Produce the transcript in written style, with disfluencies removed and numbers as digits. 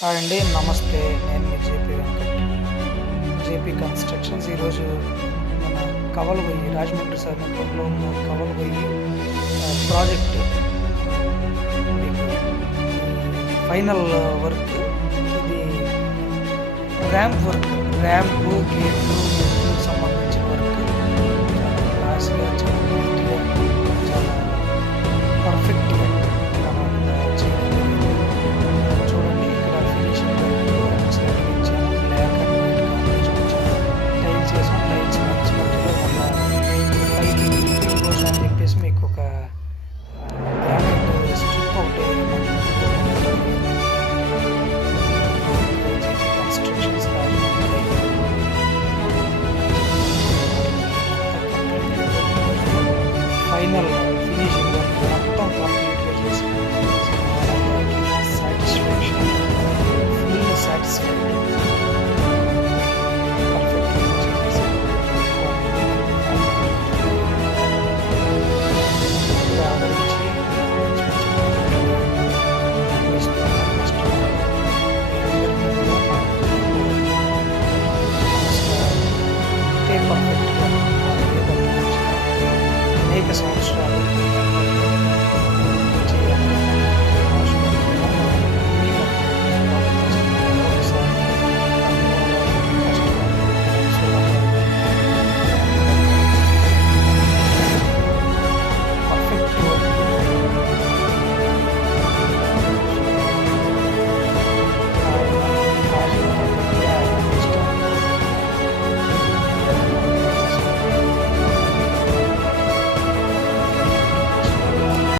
Hi అండి. నమస్తే. నేను మీ జేపీ వెంకట్. JP constructions. ఈరోజు మన కవలగొయ్యి రాజమండ్రి సమీపంలో ఉన్న కవలగొయ్యి ప్రాజెక్ట్ మీకు ఈ ఫైనల్ వర్క్. ఇది ర్యాంపు, గేట్లు, మెట్లుకి సంబంధించిన వర్క్. చాలా క్లాస్‌గా చాలా